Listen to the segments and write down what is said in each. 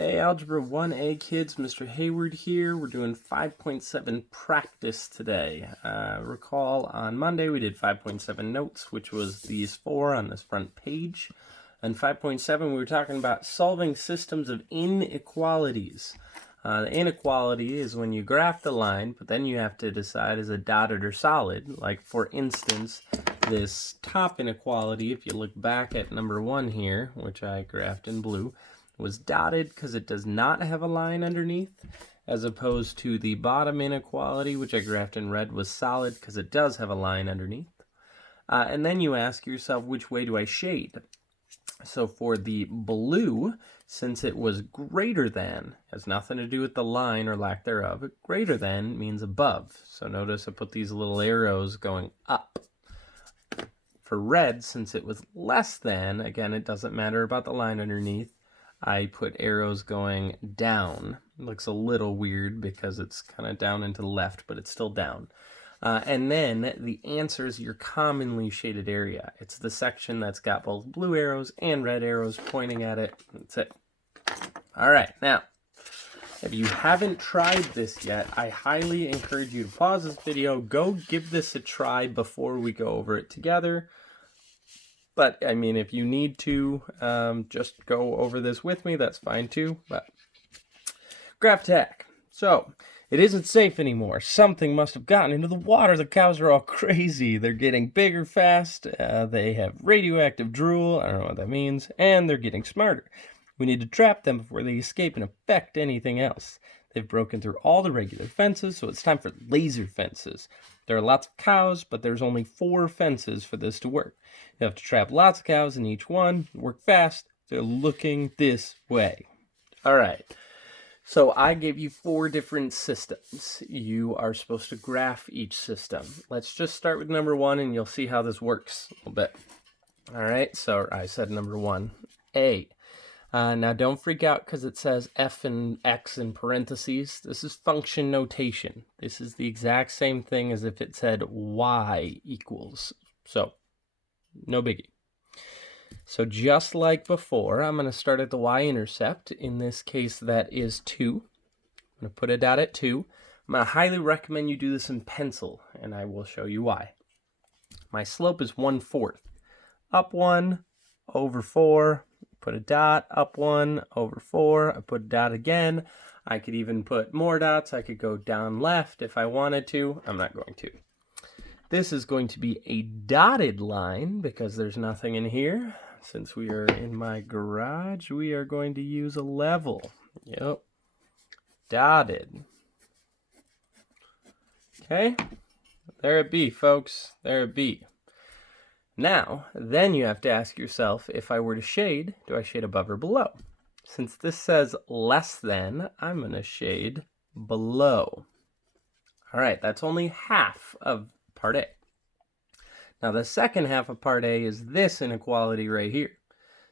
Hey, Algebra 1A kids, Mr. Hayward here. We're doing 5.7 practice today. Recall on Monday we did 5.7 notes, which was these four on this front page. And 5.7 we were talking about solving systems of inequalities. The inequality is when you graph the line, but then you have to decide is it dotted or solid. Like, for instance, this top inequality, if you look back at number 1 here, which I graphed in blue, was dotted because it does not have a line underneath, as opposed to the bottom inequality, which I graphed in red, was solid because it does have a line underneath. And then you ask yourself, which way do I shade? So for the blue, since it was greater than, has nothing to do with the line or lack thereof, greater than means above. So notice I put these little arrows going up. For red, since it was less than, again, it doesn't matter about the line underneath, I put arrows going down. It looks a little weird because it's kind of down and to the left, but it's still down. And then the answer is your commonly shaded area. It's the section that's got both blue arrows and red arrows pointing at it. That's it. All right, now, if you haven't tried this yet, I highly encourage you to pause this video, go give this a try before we go over it together. But, I mean, if you need to just go over this with me, that's fine too. But graph tag. So, it isn't safe anymore. Something must have gotten into the water. The cows are all crazy. They're getting bigger fast. They have radioactive drool. I don't know what that means. And they're getting smarter. We need to trap them before they escape and affect anything else. They've broken through all the regular fences, so it's time for laser fences. There are lots of cows, but there's only 4 fences for this to work. You have to trap lots of cows in each one, work fast. They're looking this way. All right, so I gave you 4 different systems. You are supposed to graph each system. Let's just start with number 1, and you'll see how this works a little bit. All right, so I said number 1, A. Now, don't freak out because it says F and X in parentheses. This is function notation. This is the exact same thing as if it said Y equals. So, no biggie. So, just like before, I'm going to start at the y-intercept. In this case, that is 2. I'm going to put a dot at 2. I'm going to highly recommend you do this in pencil, and I will show you why. My slope is 1/4. Up 1, over 4. Put a dot, up 1, over 4, I put a dot again. I could even put more dots. I could go down left if I wanted to. I'm not going to. This is going to be a dotted line because there's nothing in here. Since we are in my garage, we are going to use a level. Yep. Dotted. Okay. There it be, folks. There it be. Now, then you have to ask yourself, if I were to shade, do I shade above or below? Since this says less than, I'm going to shade below. All right, that's only half of part A. Now, the second half of part A is this inequality right here.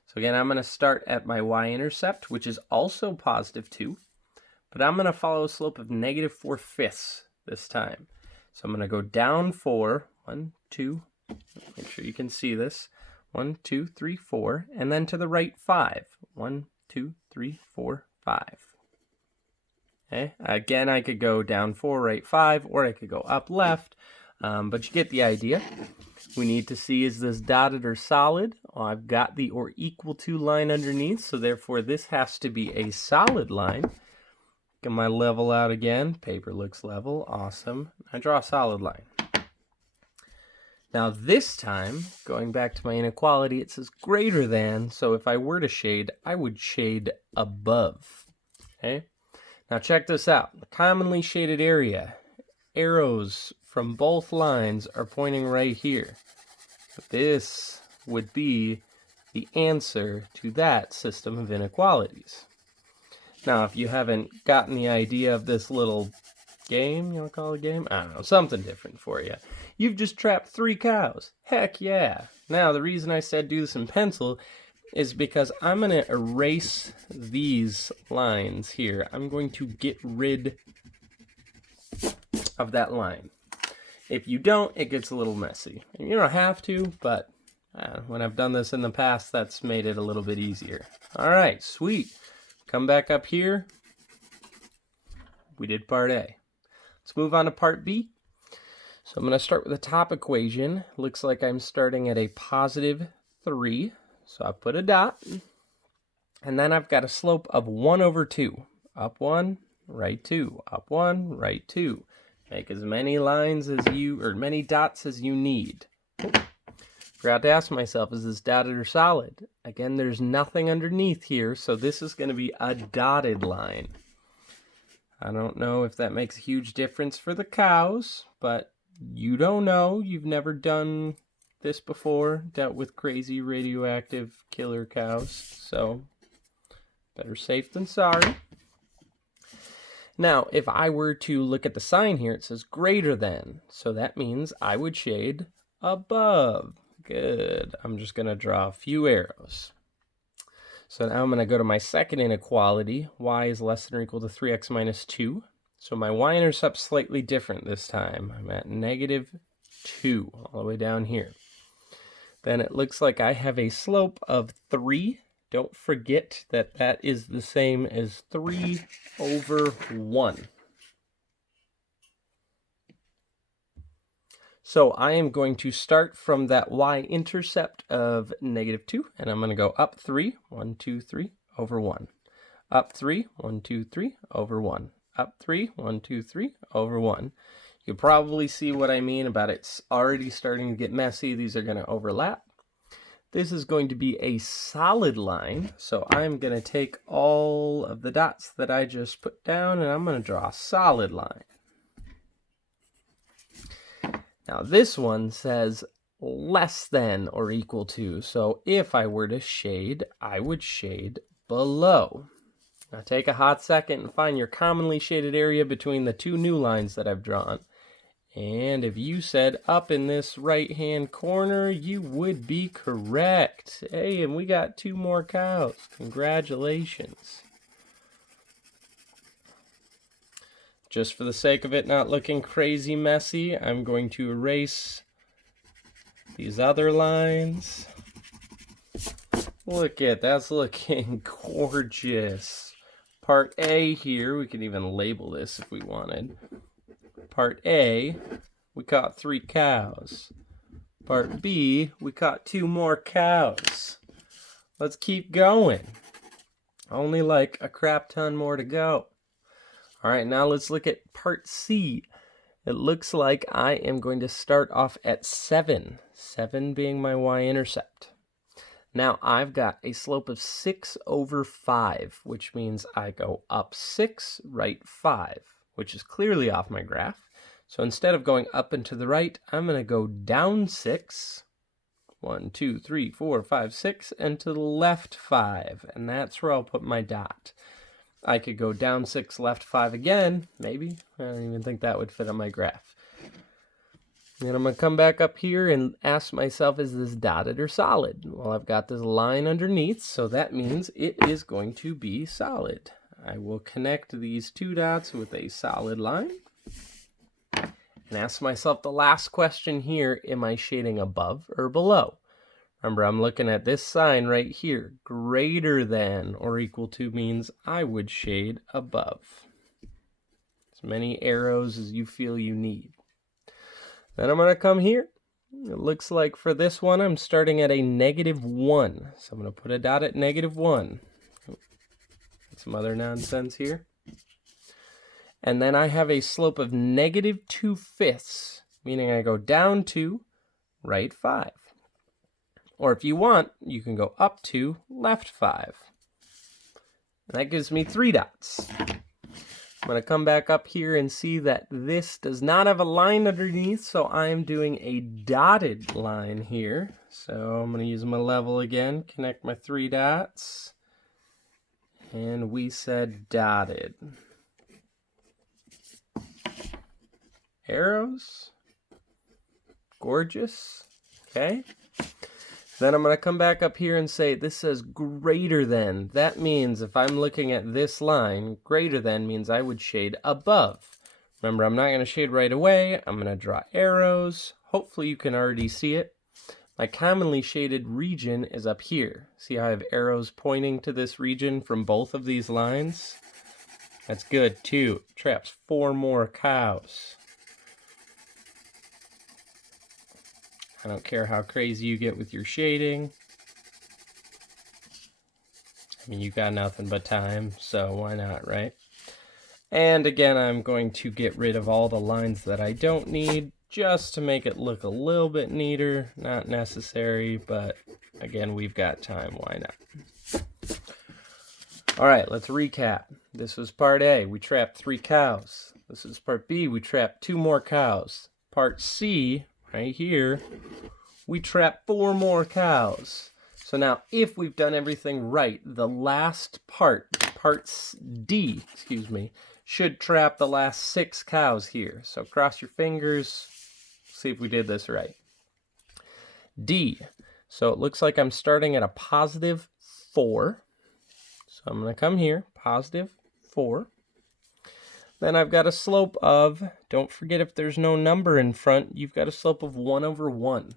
So again, I'm going to start at my y-intercept, which is also positive 2, but I'm going to follow a slope of negative 4/5 this time. So I'm going to go down 4, 1, 2, make sure you can see this. 1, 2, 3, 4. And then to the right, 5. 1, 2, 3, 4, 5. Okay. Again, I could go down 4, right 5, or I could go up left. But you get the idea. We need to see, is this dotted or solid? Well, I've got the or equal to line underneath, so therefore this has to be a solid line. Get my level out again. Paper looks level. Awesome. I draw a solid line. Now this time, going back to my inequality, it says greater than, so if I were to shade, I would shade above. Okay? Now check this out. The commonly shaded area, arrows from both lines are pointing right here. This would be the answer to that system of inequalities. Now, if you haven't gotten the idea of this little game, you want to call it a game? I don't know, something different for you. You've just trapped 3 cows. Heck yeah. Now, the reason I said do this in pencil is because I'm going to erase these lines here. I'm going to get rid of that line. If you don't, it gets a little messy. You don't have to, but when I've done this in the past, that's made it a little bit easier. All right, sweet. Come back up here. We did part A. Let's move on to part B. So I'm going to start with the top equation. Looks like I'm starting at a positive 3. So I put a dot. And then I've got a slope of 1 over 2. Up 1, right 2. Up 1, right 2. Make as many lines as many dots as you need. Forgot to ask myself, is this dotted or solid? Again, there's nothing underneath here, so this is going to be a dotted line. I don't know if that makes a huge difference for the cows, but you don't know. You've never done this before, dealt with crazy radioactive killer cows, so better safe than sorry. Now, if I were to look at the sign here, it says greater than, so that means I would shade above. Good. I'm just going to draw a few arrows. So now I'm going to go to my second inequality. Y is less than or equal to 3x minus 2. So my y-intercept's slightly different this time. I'm at negative 2 all the way down here. Then it looks like I have a slope of 3. Don't forget that that is the same as 3 over 1. So I am going to start from that y-intercept of negative 2, and I'm going to go up 3, 1, 2, 3, over 1. Up 3, 1, 2, 3, over 1. Up 3, 1, 2, 3, over 1. You'll probably see what I mean about it's already starting to get messy. These are going to overlap. This is going to be a solid line, so I'm going to take all of the dots that I just put down, and I'm going to draw a solid line. Now this one says less than or equal to, so if I were to shade, I would shade below. Now take a hot second and find your commonly shaded area between the two new lines that I've drawn. And if you said up in this right-hand corner, you would be correct. Hey, and we got 2 more cows. Congratulations. Just for the sake of it not looking crazy messy, I'm going to erase these other lines. Look at that's looking gorgeous. Part A here, we can even label this if we wanted. Part A, we caught 3 cows. Part B, we caught 2 more cows. Let's keep going. Only like a crap ton more to go. All right, now let's look at part C. It looks like I am going to start off at 7. 7 being my y-intercept. Now I've got a slope of 6 over 5, which means I go up 6, right 5, which is clearly off my graph. So instead of going up and to the right, I'm going to go down 6. 1, 2, 3, 4, 5, 6, and to the left 5. And that's where I'll put my dot. I could go down 6, left 5 again, maybe. I don't even think that would fit on my graph. And I'm going to come back up here and ask myself, is this dotted or solid? Well, I've got this line underneath, so that means it is going to be solid. I will connect these 2 dots with a solid line. And ask myself the last question here, am I shading above or below? Remember, I'm looking at this sign right here. Greater than or equal to means I would shade above. As many arrows as you feel you need. Then I'm going to come here. It looks like for this one, I'm starting at a negative 1. So I'm going to put a dot at negative 1. Some other nonsense here. And then I have a slope of negative 2/5, meaning I go down 2, right 5. Or if you want, you can go up 2, left 5. And that gives me 3 dots. I'm going to come back up here and see that this does not have a line underneath, so I am doing a dotted line here. So I'm going to use my level again, connect my 3 dots. And we said dotted. Arrows. Gorgeous. Okay. Then I'm going to come back up here and say this says greater than. That means if I'm looking at this line, greater than means I would shade above. Remember, I'm not going to shade right away. I'm going to draw arrows. Hopefully you can already see it. My commonly shaded region is up here. See how I have arrows pointing to this region from both of these lines? That's good, too. Traps 4 more cows. I don't care how crazy you get with your shading. I mean, you got nothing but time, so why not, right? And again, I'm going to get rid of all the lines that I don't need, just to make it look a little bit neater. Not necessary, but again, we've got time. Why not? All right, let's recap. This was part A. We trapped 3 cows. This is part B. We trapped 2 more cows. Part C, right here, we trapped 4 more cows. So now, if we've done everything right, the last part D, should trap the last 6 cows here. So cross your fingers. See if we did this right. D. So it looks like I'm starting at a positive 4. So I'm going to come here, positive 4. Then I've got a slope of, don't forget if there's no number in front, you've got a slope of 1 over 1.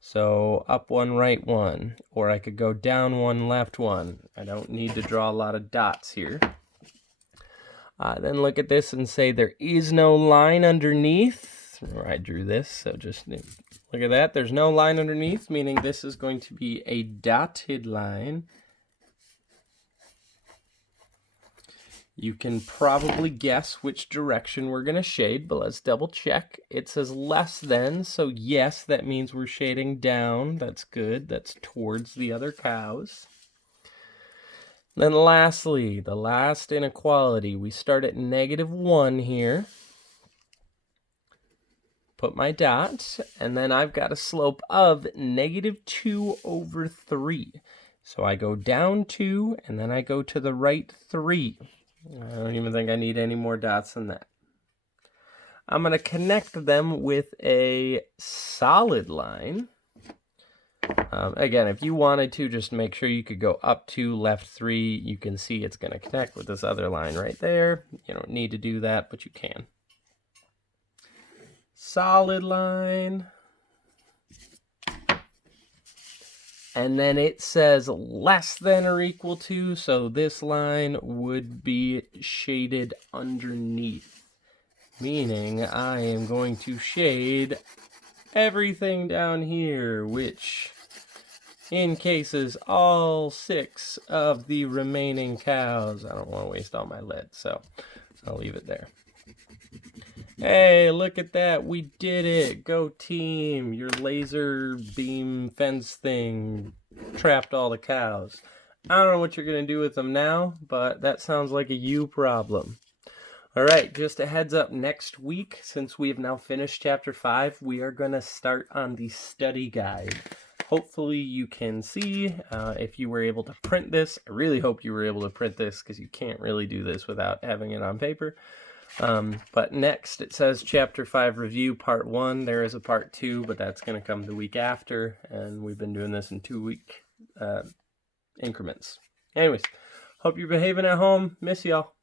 So up 1, right 1. Or I could go down 1, left 1. I don't need to draw a lot of dots here. Then look at this and say there is no line underneath. I drew this, so just look at that. There's no line underneath, meaning this is going to be a dotted line. You can probably guess which direction we're going to shade, but let's double check. It says less than, so yes, that means we're shading down. That's good. That's towards the other cows. Then lastly, the last inequality, we start at -1 here. Put my dot, and then I've got a slope of -2 over 3. So I go down 2, and then I go to the right 3. I don't even think I need any more dots than that. I'm going to connect them with a solid line. Again, if you wanted to, just make sure you could go up 2, left 3. You can see it's going to connect with this other line right there. You don't need to do that, but you can. Solid line. And then it says less than or equal to, so this line would be shaded underneath. Meaning I am going to shade everything down here, which encases all 6 of the remaining cows. I don't want to waste all my lead, so I'll leave it there. Hey, look at that. We did it. Go team. Your laser beam fence thing trapped all the cows. I don't know what you're going to do with them now, but that sounds like a you problem. All right, just a heads up, next week, since we have now finished Chapter 5, we are going to start on the study guide. Hopefully you can see if you were able to print this. I really hope you were able to print this because you can't really do this without having it on paper. But next it says Chapter 5 Review Part 1. There is a Part 2, but that's going to come the week after, and we've been doing this in 2-week increments. Anyways, hope you're behaving at home. Miss y'all.